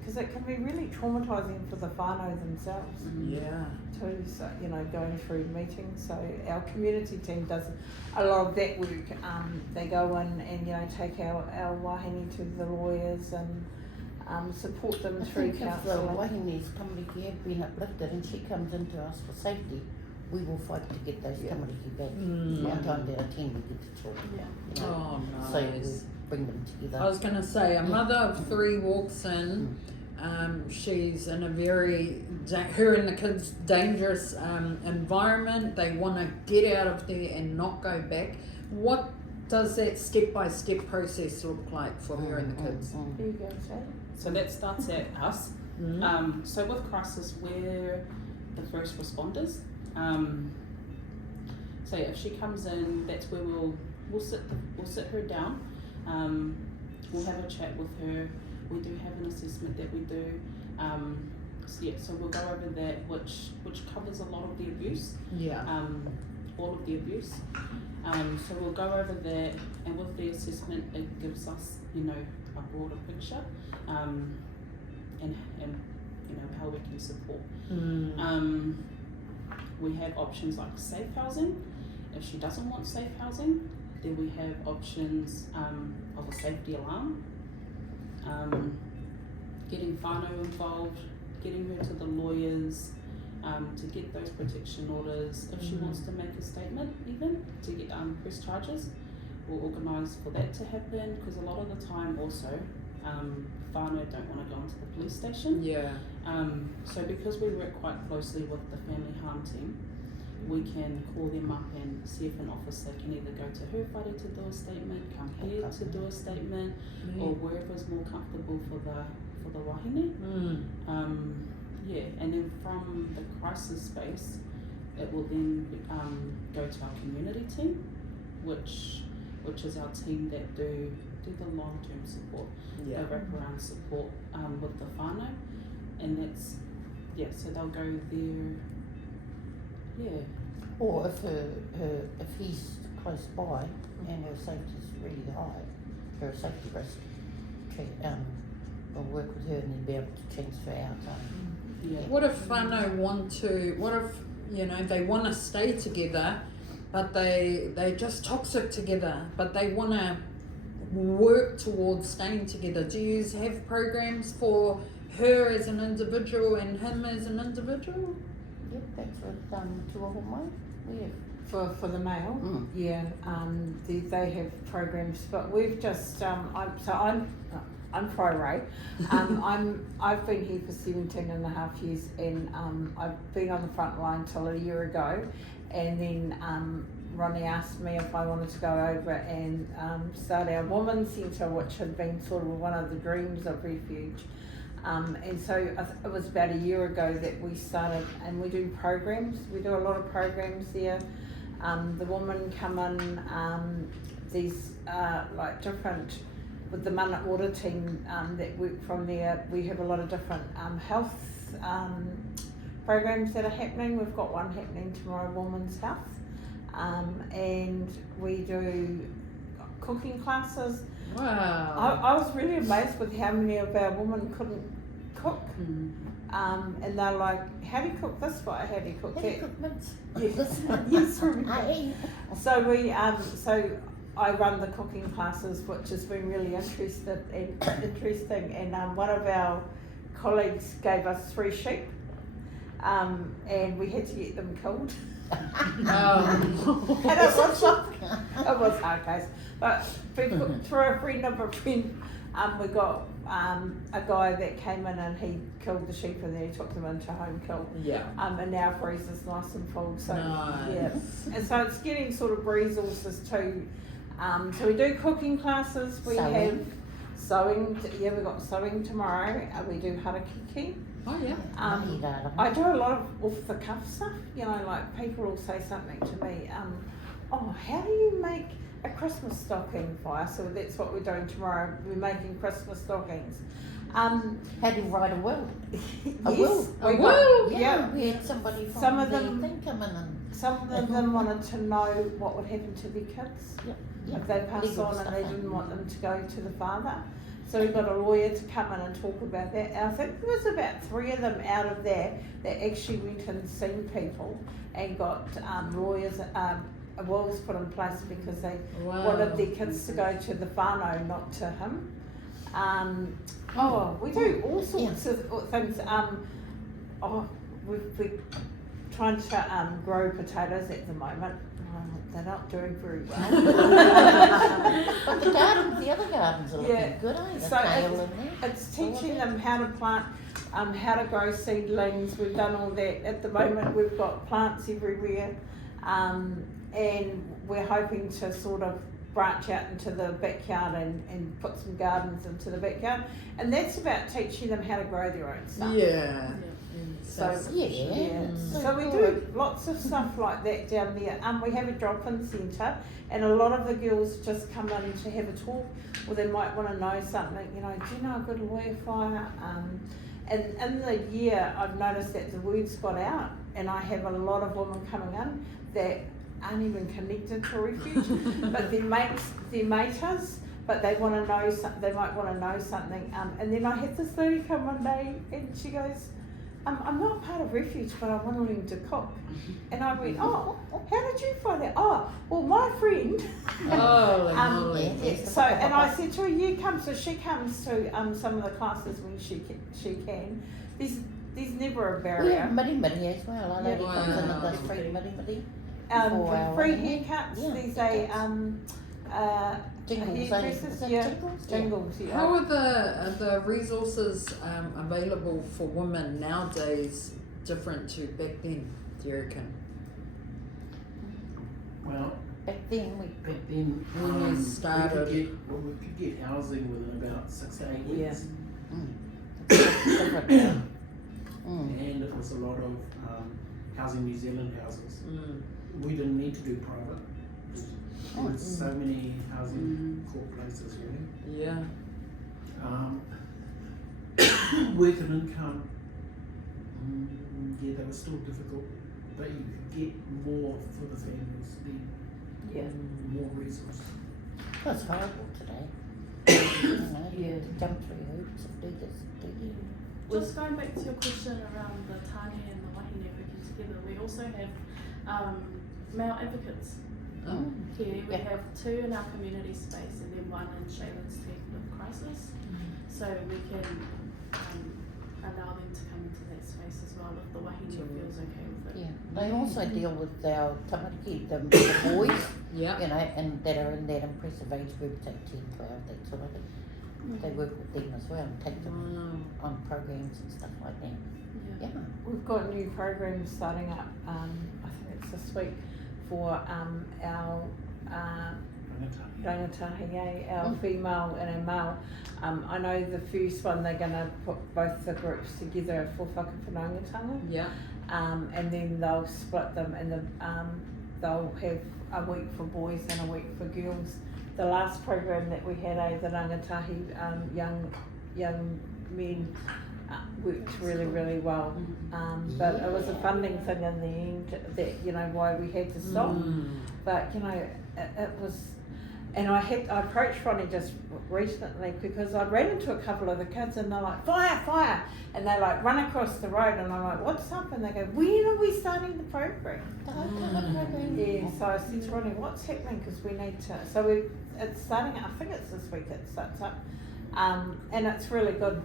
Because it can be really traumatising for the whānau themselves Yeah. too. So going through meetings. So our community team does a lot of that work. They go in and take our wahine to the lawyers and support them I through think if the counselling. wahine's tamariki have been uplifted and she comes into us for safety, we will fight to get those tamariki back. One time out of 10 we get to talk. Oh, So nice. we bring them together. I was going to say, a mother of 3 walks in. She's in a her and the kids dangerous environment. They want to get out of there and not go back. What does that step-by-step process look like for her and the kids? There you go, Shane. So that starts at us. So with crisis, we're the first responders. So yeah, if she comes in, that's where we'll sit her down. We'll have a chat with her. We do have an assessment that we do. So we'll go over that, which covers a lot of the abuse. Yeah. All of the abuse. So we'll go over that, and with the assessment, it gives us, a broader picture, and how we can support. Mm. We have options like safe housing. If she doesn't want safe housing, then we have options of a safety alarm, getting whānau involved, getting her to the lawyers, to get those protection orders. If she wants to make a statement, even to get press charges, we'll organise for that to happen, because a lot of the time also whānau don't want to go into the police station. Yeah. So because we work quite closely with the family harm team, we can call them up and see if an officer can either go to her whare to do a statement, come here to do a statement, or wherever's more comfortable for the wahine. And then from the crisis space, it will then go to our community team, which is our team that do the long-term support, the wraparound support with the whānau, and that's so they'll go there. Or if he's close by and her safety's really high, her safety risk, we'll work with her and then be able to transfer out. What if whānau what if, they want to stay together, but they're just toxic together, but they want to work towards staying together? Do you have programs for her as an individual and him as an individual? Yep, that's what two of them might. For the male, they have programs, but we've just I'm pro-Ray. I've been here for 17 and a half years, and I've been on the front line till a year ago, and then Ronnie asked me if I wanted to go over and start our women's centre, which had been sort of one of the dreams of Refuge. And so it was about a year ago that we started, and we do programs. We do a lot of programs there. The women come in, these like different, with the Mana Water team that work from there, we have a lot of different health programs that are happening. We've got one happening tomorrow, Women's Health. And we do cooking classes. Wow. I was really amazed with how many of our women couldn't cook. And they're like, how do you cook this way? How do you cook that? Yes, yes. So I run the cooking classes, which has been really interesting. And one of our colleagues gave us 3 sheep, and we had to get them killed. And it was hard case, but through a friend of a friend, we got a guy that came in and he killed the sheep, and then he took them into home kill. And now freezer's nice and full. So and so it's getting sort of resources too. So we do cooking classes. We have sewing. We've got sewing tomorrow. We do harakiki. Oh yeah. I do a lot of off the cuff stuff. Like people will say something to me. How do you make a Christmas stocking fire? So that's what we're doing tomorrow. We're making Christmas stockings. How do you write a will? A yes, will? Yeah. We had somebody from some of them come in and... Some of them wanted to know what would happen to their kids if they passed on and they didn't want them to go to the father. So we got a lawyer to come in and talk about that. And I think there was about 3 of them out of there that actually went and seen people and got lawyers, wills put in place because they wanted their kids to go to the whānau, not to him. We do all sorts of things. We're trying to grow potatoes at the moment. They're not doing very well. But the other gardens are looking good, aren't they? So it's teaching them how to plant, how to grow seedlings. We've done all that. At the moment we've got plants everywhere, and we're hoping to sort of branch out into the backyard and put some gardens into the backyard. And that's about teaching them how to grow their own stuff. So we do lots of stuff like that down there. We have a drop-in centre, and a lot of the girls just come in to have a talk, or they might want to know something. Do you know a good lawyer fire? And in the year, I've noticed that the word's got out, and I have a lot of women coming in that aren't even connected to Refuge, but their mates, but they want to know they might want to know something. And then I had this lady come one day, and she goes, I'm not part of Refuge, but I want to learn to cook. And I went, oh, how did you find that? Oh, well, my friend. Oh, So, and I said to her, you come. So she comes to some of the classes when she can. There's never a We barrier. have midi as well. I lady comes in and does free midi. Free haircuts. Yeah, There's Jingles, hairdressers, Jingles, yeah. How are the resources available for women nowadays different to back then, do you reckon? Back Well, then, When you started. we could get housing within about 6 to 8 weeks. And it was a lot of Housing New Zealand houses. We didn't need to do private. There was so many housing court places, really. Yeah. Work and income, they were still difficult, but you could get more for the families, more resources. That's horrible today. You have to jump through hoops and do this and do that. Just going back to your question around the Tāne and the Wahine working together, we also have male advocates. Here we have 2 in our community space and then 1 in Shaylin's team with crisis. So we can allow them to come into that space as well if the Wahine feels okay with it. Yeah, they also deal with our tamariki, the boys, Yeah. and that are in that impressive age group, take 10, 12, that sort of thing. They work with them as well and take them on programs and stuff like that. Yeah. We've got new programs starting up. I think it's this week for our rangatahi, our female and our male. I know the first one they're going to put both the groups together for whakawhanaungatanga. Yeah. And then they'll split them and they'll have a week for boys and a week for girls. The last program that we had, the rangatahi young men, worked really, really well. But it was a funding thing in the end that, why we had to stop. But, it was, and I approached Ronnie just recently because I ran into a couple of the kids and they're like, fire, fire. And they like run across the road and I'm like, what's up? And they go, when are we starting the program? Yeah, so I said to Ronnie, what's happening? Because we need to, so it's starting, I think it's this week it starts up. And it's really good.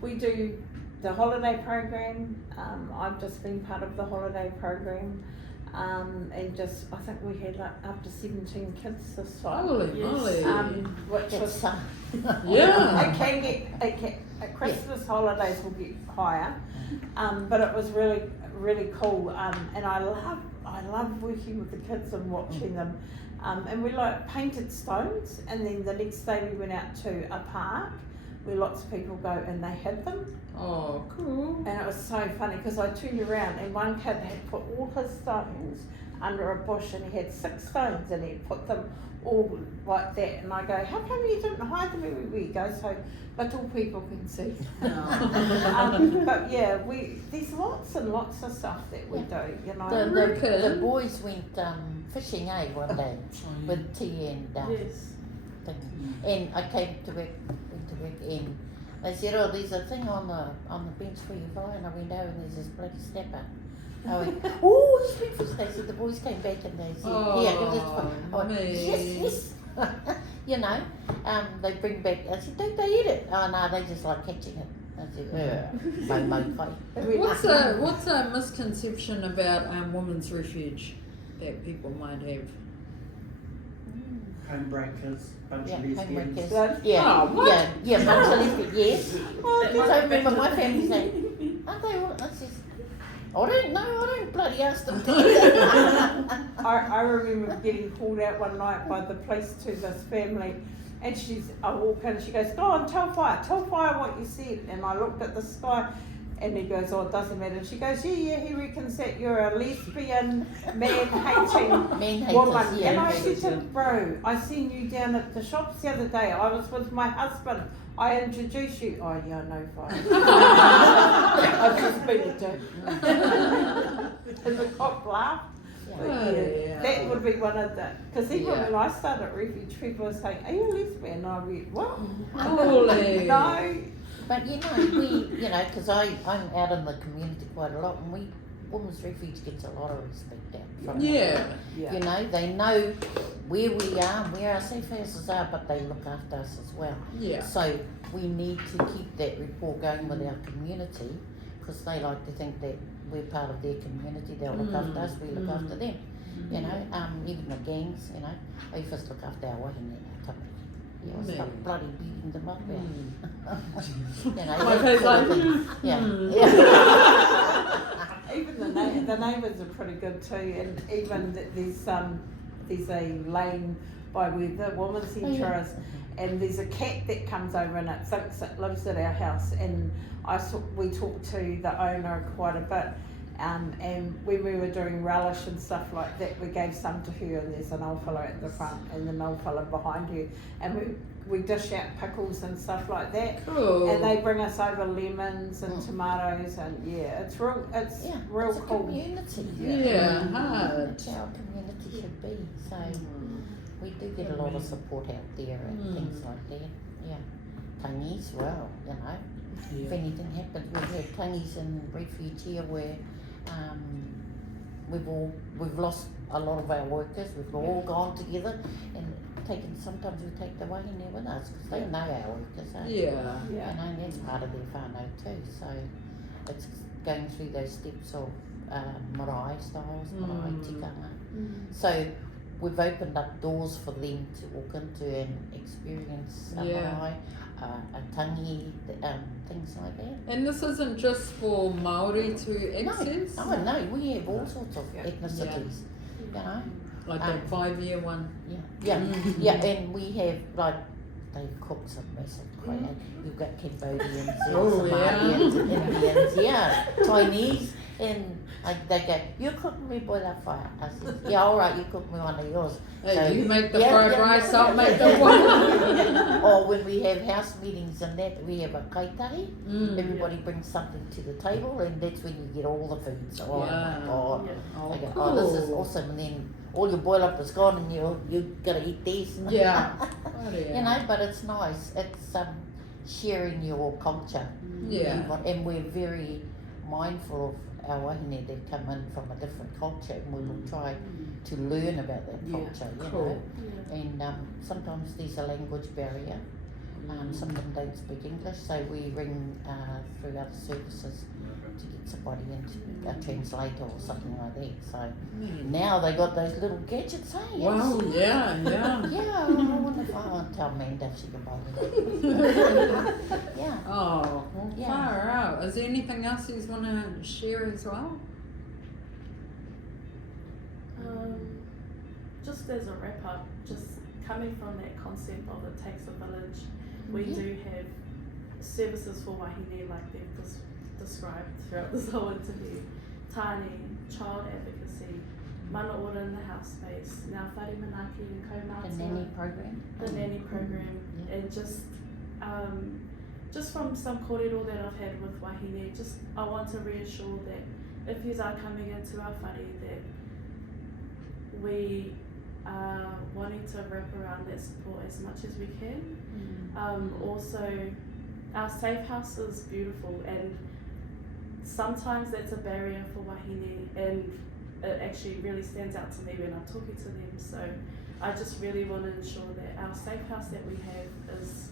We do the holiday program. I've just been part of the holiday program. And just, I think we had like up to 17 kids this time. Holy moly. Which was, yeah. it can at Christmas holidays will get higher. But it was really, really cool. And I love working with the kids and watching them. And we like painted stones, and then the next day we went out to a park where lots of people go and they hid them. Oh, cool. And it was so funny because I turned around and one kid had put all his stones under a bush and he had 6 stones and he put them all like that. And I go, how come you didn't hide them everywhere? He goes, so little people can see. But yeah, there's lots and lots of stuff that we do, The boys went fishing one day with tea and thing. And I came to work, and they said, oh, there's a thing on the bench for you, Vi, and I went over and there's this bloody snapper. I went, oh, he's been fishing. They said the boys came back and they said, here, give this one. I went, yes. They bring back, I said, don't they eat it? Oh no, they just like catching it. I said, What's a misconception about Women's Refuge that people might have? Homebreakers, bunch of homebreakers. lesbians. Yeah, bunch of lesbians, yes. Because I remember my family saying, aren't they all, I says, I don't know, I don't bloody ask them to do that. I remember getting called out one night by the police to this family, and I walk in and she goes, go on, tell Fire what you said. And I looked at the sky and he goes, oh, it doesn't matter. And she goes, yeah, he reckons that you're a lesbian, man-hating woman. Yeah, and I said to him, bro, I seen you down at the shops the other day. I was with my husband. I introduced you. Oh, yeah, no, Fire. I've just been a dick. And the cop laughed. Yeah. That would be one of the, because even Yeah. when I started at refuge, people were saying, "Are you a lesbian?" And I went, "What?" Holy. No. But because I'm out in the community quite a lot, and Women's Refuge gets a lot of respect out from Yeah. Yeah. They know where we are, where our safe houses are, but they look after us as well. Yeah. So we need to keep that rapport going with our community, because they like to think that we're part of their community. They'll look after us, we look after them. Even the gangs. I first look after our wahine, our tamariki. I stop bloody beating them up. My face like, Even the neighbours are pretty good too, and even there's a lane by where the women's centre is, and there's a cat that comes over and it thinks it lives at our house, and we talk to the owner quite a bit, and when we were doing relish and stuff like that, we gave some to her, and there's an old fella at the front and an old fella behind her, and we dish out pickles and stuff like that. cool. And they bring us over lemons and tomatoes, and it's real it's a cool. community. Yeah, That's how a community should be. So we do get a lot of support out there and things like that. Yeah, tangies, well, if anything happens, we've had tangies in refuge here where we've lost a lot of our workers. We've all gone together and sometimes we take the wahine with us because they know our workers. Yeah. And that's part of their whānau too. So it's going through those steps of marae styles, marae tikanga. So we've opened up doors for them to walk into and experience a marae, a tangi, things like that. And this isn't just for Māori to access? No, we have all sorts of ethnicities, Like that 5-year one? And we have, they cook some massive quail. You've got Cambodians and Somalians and Indians, Chinese, and they go, "You cook me boiler fire." I said, "Yeah, all right, you cook me one of yours." Hey, So, you make the fried rice, I'll make the one. Or when we have house meetings and that, we have a kaitahi. Everybody brings something to the table, and that's when you get all the food. So, oh my God. Oh, I go, cool. "Oh, this is awesome." And then all your boil up is gone, and you gotta eat these. Yeah. But it's nice. It's sharing your culture. Yeah. And we're very mindful of our wahine that come in from a different culture, and we will try to learn about that culture, Cool. And sometimes there's a language barrier. Some of them don't speak English, so we ring through other services to get somebody in, a translator or something like that. So now they got those little gadgets, hey? Wow, yeah. Yeah, I wonder if I want to tell Amanda if she can buy them. Yeah. Oh, well, Yeah. far out. Is there anything else you want to share as well? Just as a wrap up, just coming from that concept of it takes a village, we do have services for wahine like they've described throughout this whole interview. Tāne, child advocacy, mana ora in the house space, now whare manaki and kaumātua. The nanny program. The nanny program, and just from some kōrero that I've had with wahine, I want to reassure that if you are coming into our whare, that we are wanting to wrap around that support as much as we can. Also, our safe house is beautiful, and sometimes that's a barrier for wahine, and it actually really stands out to me when I'm talking to them. So I just really want to ensure that our safe house that we have is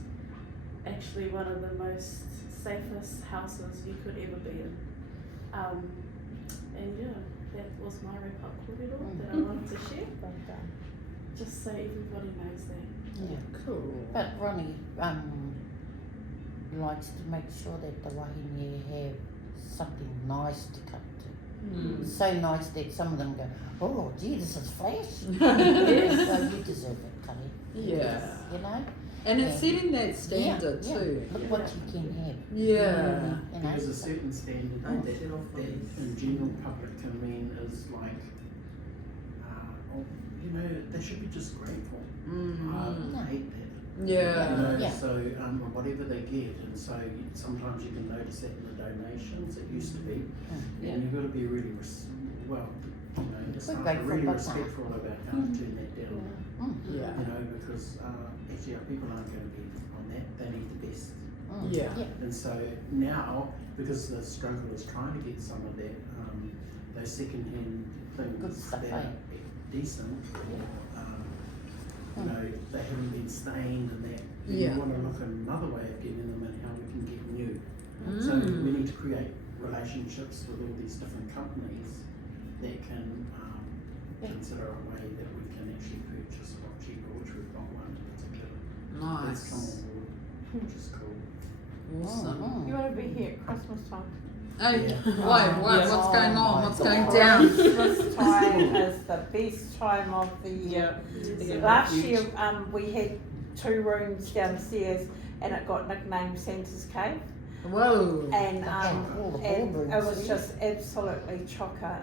actually one of the most safest houses you could ever be in. And yeah, that was my wrap-up kōrero that I wanted to share. Just so everybody knows that. Yeah. Cool. But Ronnie likes to make sure that the wahine have something nice to come to. So nice that some of them go, "Oh, gee, this is fresh." Yes. So you deserve it, Kali. Yeah. And it's Yeah. setting that standard Yeah. too. Look what you can have. Yeah. There's a certain standard that in general public can mean is like, they should be just grateful. I hate that. Yeah. So whatever they get, and so sometimes you can notice that in the donations. It used to be, and you've got to be really the staff are grateful really for that. respectful about how to turn that down. Yeah. You know, because actually our people aren't going to be on that. They need the best. Yeah. And so now, because the struggle is trying to get some of that, those second-hand Good things stuff, that eh? are decent, you know, they haven't been stained and that. Yeah. We want to look at another way of getting them and how we can get new. So Mm. we need to create relationships with all these different companies that can consider a way that we can actually purchase a lot cheaper, which we've got one in particular that's come Nice. on board, which is cool. Awesome. You want to be here at Christmas time? Hey, Yeah. why? Yes. What's going Oh on? my What's God. going down? Christmas time is the best time of the year. Yeah. Last year, we had 2 rooms downstairs, and it got nicknamed Santa's Cave. Whoa. And all the and boardrooms it was there. just absolutely chocker.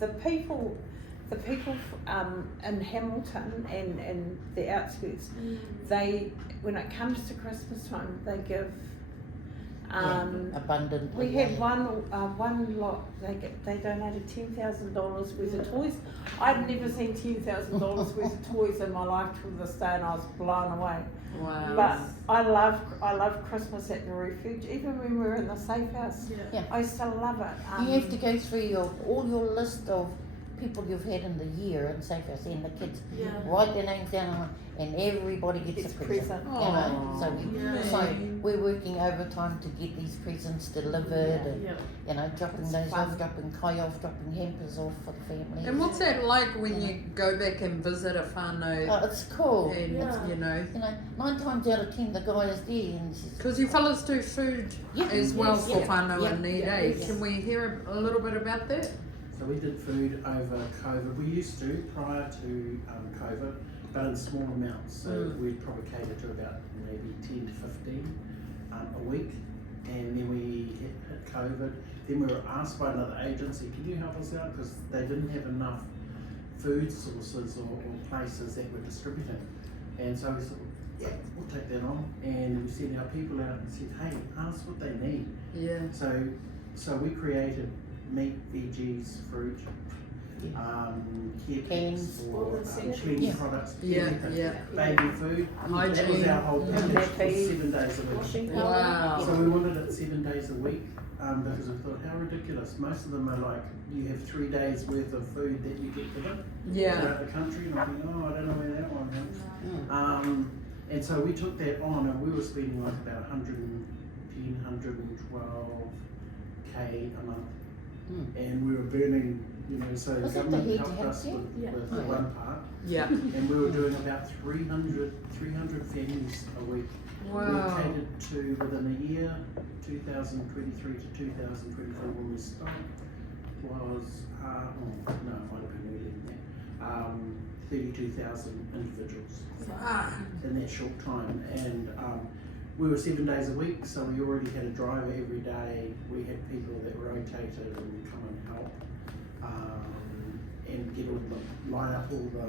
The people in Hamilton and the outskirts, they, when it comes to Christmas time, they give. Abundantly. We had one lot. They donated $10,000 worth of toys. I'd never seen $10,000 worth of toys in my life till this day, and I was blown away. Wow. But I love Christmas at the refuge, even when we were in the safe house. Yeah. I still love it. You have to go through all your list of people you've had in the year and safe house and the kids. Yeah. Write their names down and everybody gets It's a present. present. You know? Aw. So we're working overtime to get these presents delivered and Yeah. you know, dropping It's those fun. off, dropping kai off, dropping hampers off for the family. And what's that like when you go back and visit a whānau Oh, it's cool. and, Yeah. you know, You know, 9 times out of 10 the guy is there and she's because you fellas do food Yeah. as well Yes, for yeah. whānau Yeah. in need, Yeah. eh? Yes. Can we hear a little bit about that? So we did food over COVID. We used to prior to COVID, but in small amounts. So we'd probably cater to about maybe 10 to 15 a week. And then we hit COVID. Then we were asked by another agency, can you help us out? Because they didn't have enough food sources or places that were distributing. And so we thought, yeah, we'll take that on. And we sent our people out and said, hey, ask what they need. Yeah. So we created meat, veggies, fruit, care Cans. packs All for the essentials. cleaning Yeah. products, Yeah, everything. yeah. Baby food. That was Hygiene. our whole package for Nappies. 7 days a week. Washing powder. Wow. So we wanted it 7 days a week because I thought, how ridiculous. Most of them are like, you have 3 days worth of food that you get given Yeah. throughout the country. And I think, oh, I don't know where that one is. Mm. And so we took that on and we were spending like about 110, 112K a month. And we were burning, you know, so the Was it the government head helped to us head? with, Yeah. with Oh, the yeah. one part. Yeah. And we were doing about 300 families a week. We Wow. catered to, within a year, 2023 to 2024 when we stopped, was, no, it might have been earlier than that, 32,000 individuals Ah. in that short time. And we were 7 days a week, so we already had a driver every day. We had people that rotated and would come and help and get all the, line up all the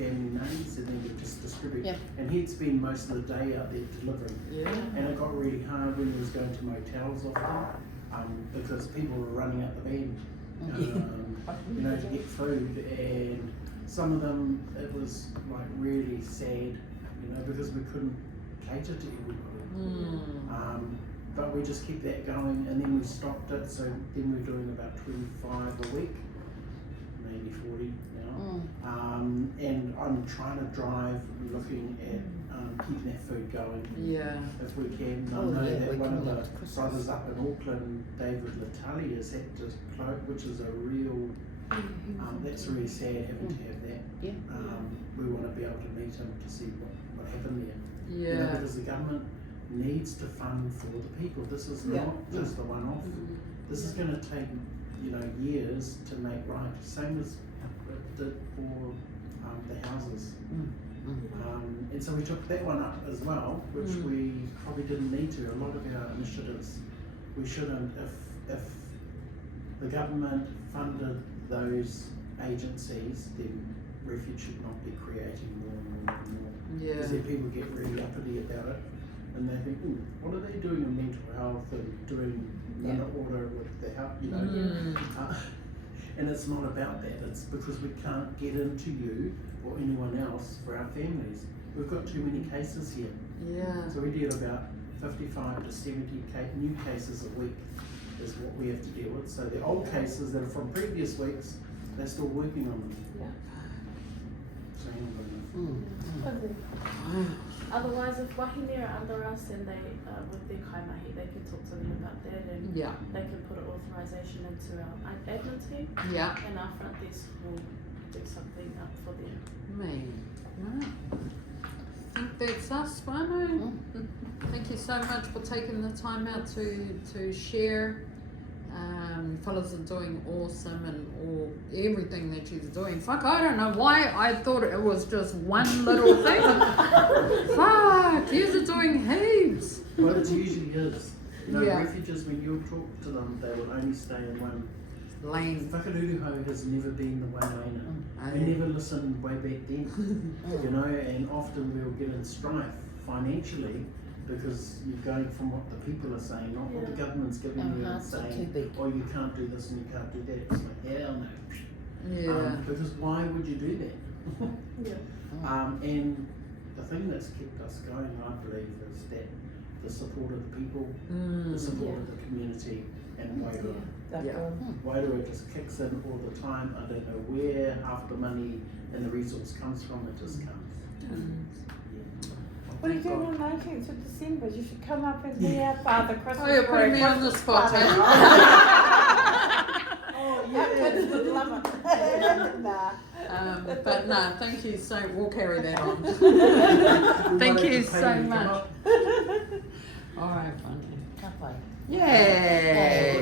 family names and then we'd just distribute. Yeah. And he'd spend most of the day out there delivering. Yeah. And it got really hard when he was going to motels often because people were running out the van, you know, to get food. And some of them, it was like really sad, you know, because we couldn't cater to everybody. But we just kept that going and then we stopped it. So then we're doing about 25 a week, maybe 40 now. And I'm trying to drive, looking at keeping that food going Yeah. if we can. I Oh, know yeah, that we one can of get the to Christmas. brothers up in Auckland, David Latali, has had to close, which is a real, that's really sad having to have that. Yeah. We want to be able to meet him to see what happened there. You know, Yeah. because the government needs to fund for the people. This is Yeah. not just a one-off. This is going to take, you know, years to make right. Same as it did for the houses. And so we took that one up as well, which we probably didn't need to. A lot of our initiatives, we shouldn't. If the government funded those agencies, then refuge should not be creating more and more and more. Yeah. Because then people get really uppity about it, and they think, what are they doing in mental health and doing minute order with the health, you know? And it's not about that, it's because we can't get into you or anyone else for our families. We've got too many cases here. Yeah. So we deal about 55 to 70 new cases a week is what we have to deal with. So the old cases that are from previous weeks, they're still working on them. Yeah. So anyway, Otherwise, if wahine are under us and they, with their kaimahi, they can talk to them about that and Yeah. they can put an authorisation into our admin team Yeah. and our front desk will do something up for them. Me. Right. I think that's us, Whānau. Thank you so much for taking the time out to share. Fellas are doing awesome and everything that she's doing. Fuck, I don't know why I thought it was just one little thing. Fuck, you're doing heaps. well, it usually is. You know, Yeah. refugees, when you talk to them, they will only stay in one. Lane. Whakaruruhau has never been the one laner. We never listened way back then. You know, and often we'll get in strife financially because you're going from what the people are saying, not what the government's giving you and hearts are too saying, big. oh, you can't do this and you can't do that. It's like, hell no. Yeah. Because why would you do that? And the thing that's kept us going, I believe, is that the support of the people, the support of the community, and Whakaruruhau. Yeah. Whakaruruhau just kicks in all the time. I don't know where half the money and the resource comes from, it just comes. What are you doing on the 19th of December? You should come up and be our Father Christmas. Oh, you're putting me on the spot. Oh, yeah. Kids would love it. Nah. But no, thank you so. We'll carry that on. Thank you so much. All right, fun. Ka pai. Yay!